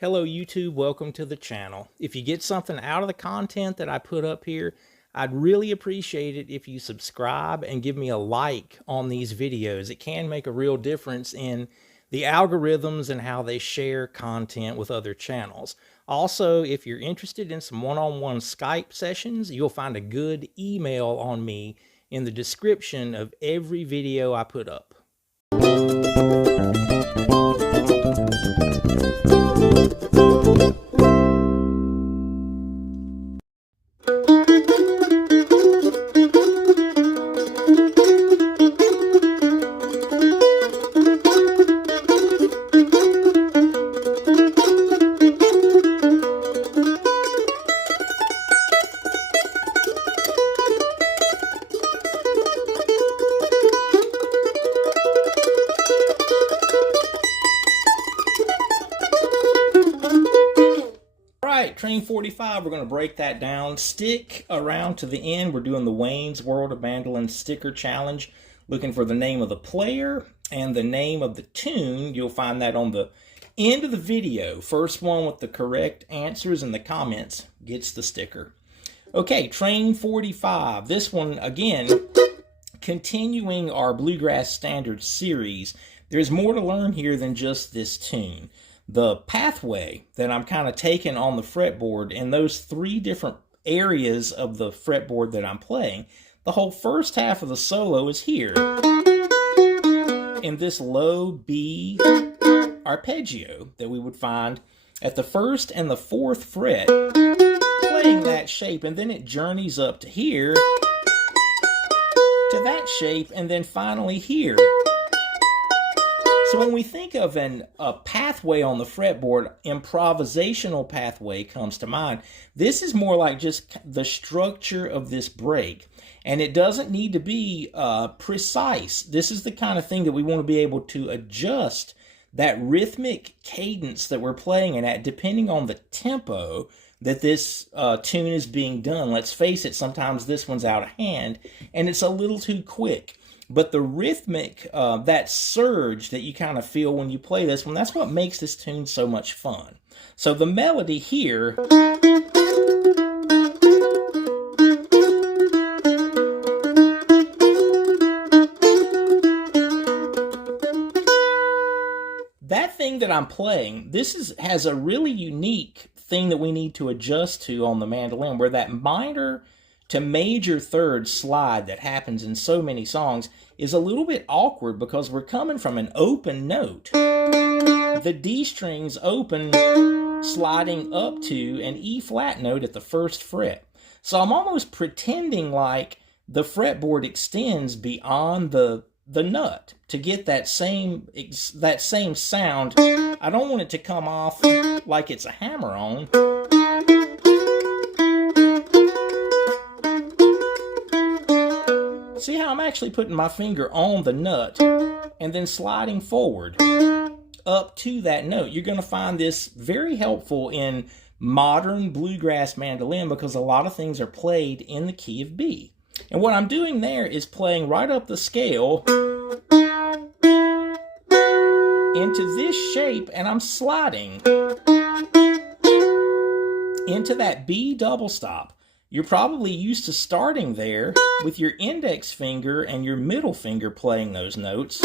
Hello YouTube, welcome to the channel. If you get something out of the content that I put up here, I'd really appreciate it if you subscribe and give me a like on these videos. It can make a real difference in the algorithms and how they share content with other channels. Also, if you're interested in some one-on-one Skype sessions, you'll find a good email on me in the description of every video I put up. Train 45, we're going to break that down. Stick around to the end. We're doing the Wayne's World of Mandolin Sticker Challenge, looking for the name of the player and the name of the tune. You'll find that on the end of the video. First one with the correct answers in the comments gets the sticker. Okay, Train 45. This one, again, continuing our Bluegrass Standard series. There's more to learn here than just this tune. The pathway that I'm kind of taking on the fretboard in those three different areas of the fretboard that I'm playing, the whole first half of the solo is here in this low B arpeggio that we would find at the first and the fourth fret, playing that shape, and then it journeys up to here to that shape, and then finally here. So when we think of a pathway on the fretboard, improvisational pathway comes to mind. This is more like just the structure of this break. And it doesn't need to be precise. This is the kind of thing that we want to be able to adjust that rhythmic cadence that we're playing it at, depending on the tempo that this tune is being done. Let's face it, sometimes this one's out of hand, and it's a little too quick. But the rhythmic, that surge that you kind of feel when you play this one, that's what makes this tune so much fun. So the melody here that thing that I'm playing, has a really unique thing that we need to adjust to on the mandolin, where that minor to major third slide that happens in so many songs is a little bit awkward because we're coming from an open note. The D string's open, sliding up to an E flat note at the first fret. So I'm almost pretending like the fretboard extends beyond the nut to get that same sound. I don't want it to come off like it's a hammer-on. See how I'm actually putting my finger on the nut and then sliding forward up to that note. You're going to find this very helpful in modern bluegrass mandolin because a lot of things are played in the key of B. And what I'm doing there is playing right up the scale into this shape, and I'm sliding into that B double stop. You're probably used to starting there with your index finger and your middle finger playing those notes.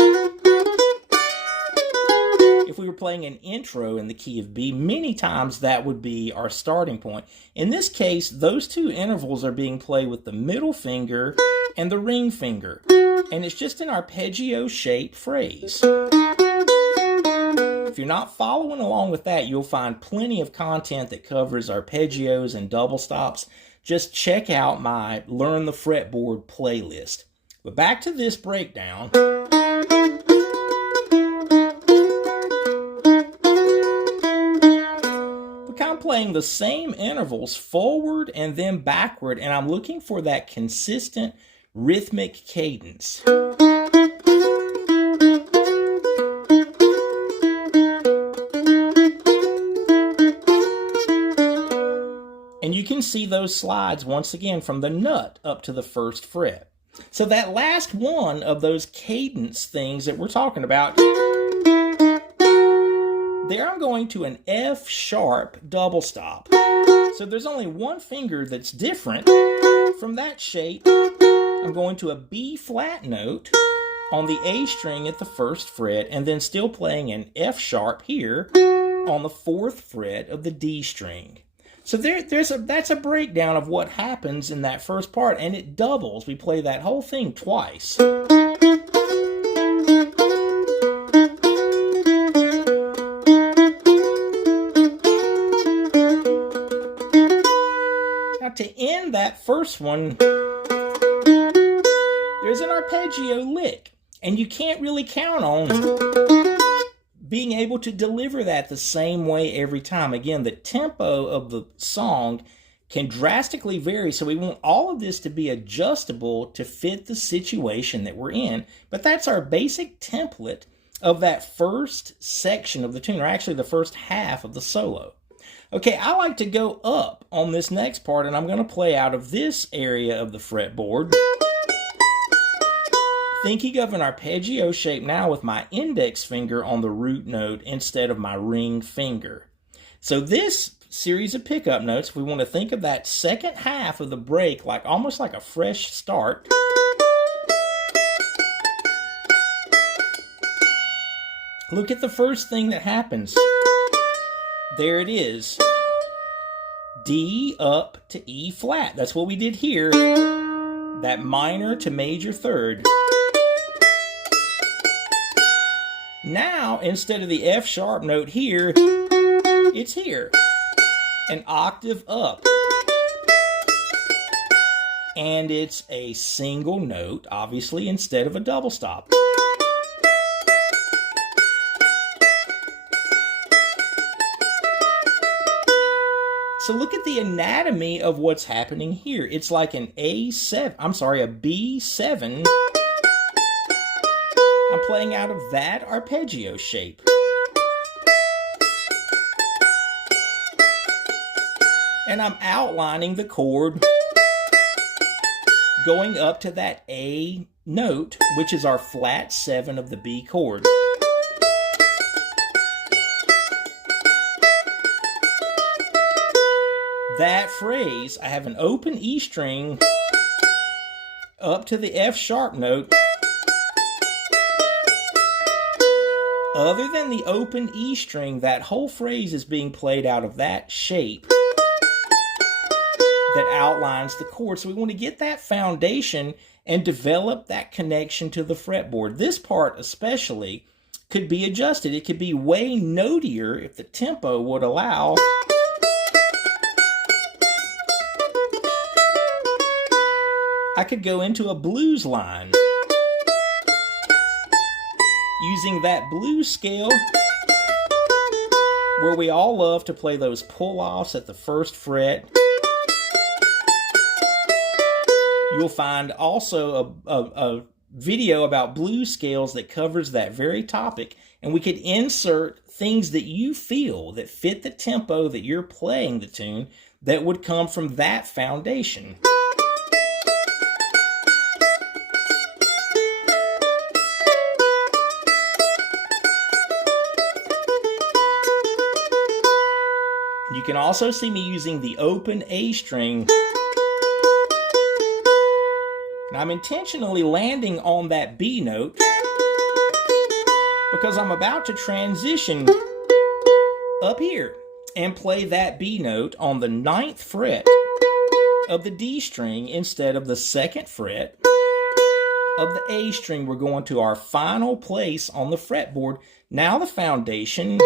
If we were playing an intro in the key of B, many times that would be our starting point. In this case, those two intervals are being played with the middle finger and the ring finger. And it's just an arpeggio-shaped phrase. If you're not following along with that, you'll find plenty of content that covers arpeggios and double stops. Just check out my Learn the Fretboard playlist. But back to this breakdown. We're kind of playing the same intervals forward and then backward, and I'm looking for that consistent rhythmic cadence. And you can see those slides once again from the nut up to the first fret. So that last one of those cadence things that we're talking about, There I'm going to an F sharp double stop. So there's only one finger that's different from that shape. I'm going to a B flat note on the A string at the 1st fret, and then still playing an F sharp here on the 4th fret of the D string. So that's a breakdown of what happens in that first part, and it doubles. We play that whole thing twice. Now to end that first one, there's an arpeggio lick, and you can't really count on being able to deliver that the same way every time. Again, the tempo of the song can drastically vary, so we want all of this to be adjustable to fit the situation that we're in. But that's our basic template of that first section of the tune, or actually the first half of the solo. Okay, I like to go up on this next part, and I'm going to play out of this area of the fretboard, thinking of an arpeggio shape now with my index finger on the root note instead of my ring finger. So this series of pickup notes, we want to think of that second half of the break like almost like a fresh start. Look at the first thing that happens. There it is. D up to E flat. That's what we did here. That minor to major third. Now, instead of the F sharp note here, it's here. An octave up. And it's a single note, obviously, instead of a double stop. So look at the anatomy of what's happening here. It's like an a B7. I'm playing out of that arpeggio shape. And I'm outlining the chord going up to that A note, which is our flat 7 of the B chord. That phrase, I have an open E string up to the F sharp note. Other than the open E string, that whole phrase is being played out of that shape that outlines the chord. So we want to get that foundation and develop that connection to the fretboard. This part especially could be adjusted. It could be way notier if the tempo would allow. I could go into a blues line using that blues scale where we all love to play those pull-offs at the 1st fret. You'll find also a video about blues scales that covers that very topic, and we could insert things that you feel that fit the tempo that you're playing the tune that would come from that foundation. You can also see me using the open A string. And I'm intentionally landing on that B note because I'm about to transition up here and play that B note on the 9th fret of the D string instead of the 2nd fret of the A string. We're going to our final place on the fretboard. Now the foundation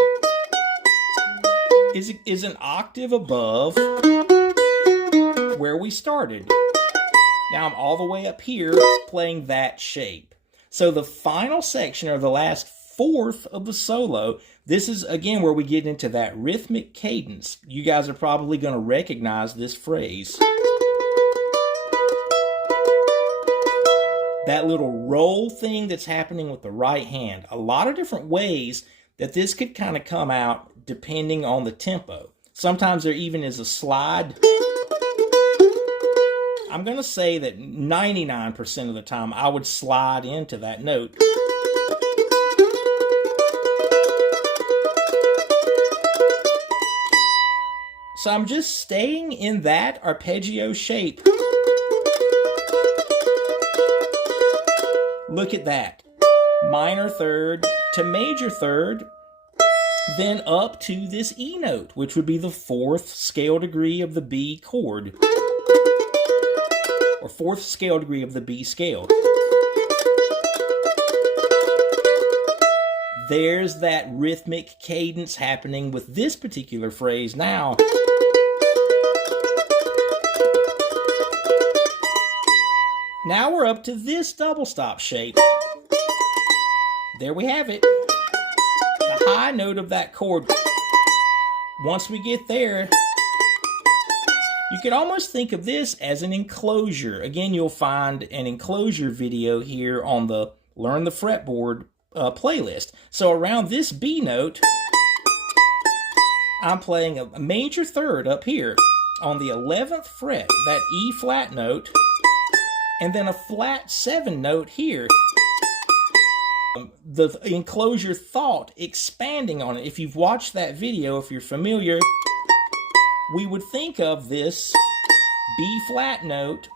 is an octave above where we started. Now I'm all the way up here playing that shape. So the final section, or the last 4th of the solo, this is again where we get into that rhythmic cadence. You guys are probably going to recognize this phrase. That little roll thing that's happening with the right hand. A lot of different ways that this could kind of come out depending on the tempo. Sometimes there even is a slide. I'm going to say that 99% of the time I would slide into that note. So I'm just staying in that arpeggio shape. Look at that. Minor third to major third, then up to this E note, which would be the 4th scale degree of the B chord, or 4th scale degree of the B scale. There's that rhythmic cadence happening with this particular phrase now. Now we're up to this double stop shape. There we have it. The high note of that chord. Once we get there, you could almost think of this as an enclosure. Again, you'll find an enclosure video here on the Learn the Fretboard playlist. So around this B note, I'm playing a major third up here on the 11th fret, that E flat note, and then a flat 7 note here. The enclosure thought expanding on it. If you've watched that video, if you're familiar, we would think of this B flat note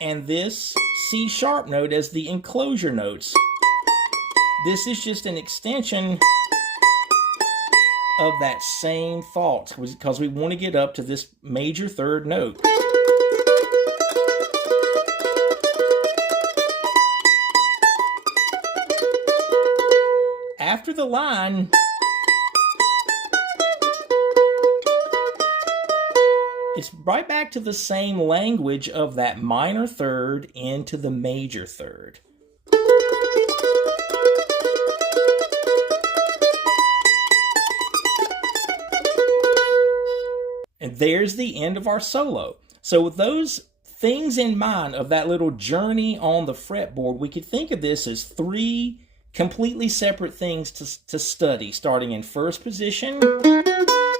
and this C sharp note as the enclosure notes. This is just an extension of that same thought, because we want to get up to this major third note. After the line, it's right back to the same language of that minor third into the major third. And there's the end of our solo. So with those things in mind of that little journey on the fretboard, we could think of this as 3 completely separate things to study, starting in first position,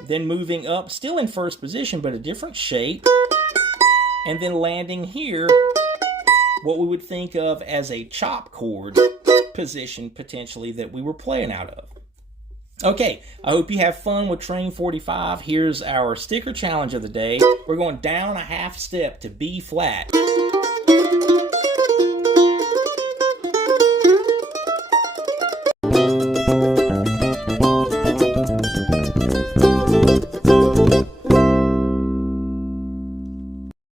then moving up, still in first position, but a different shape, and then landing here, what we would think of as a chop chord position, potentially, that we were playing out of. Okay, I hope you have fun with Train 45. Here's our sticker challenge of the day. We're going down a half step to B flat.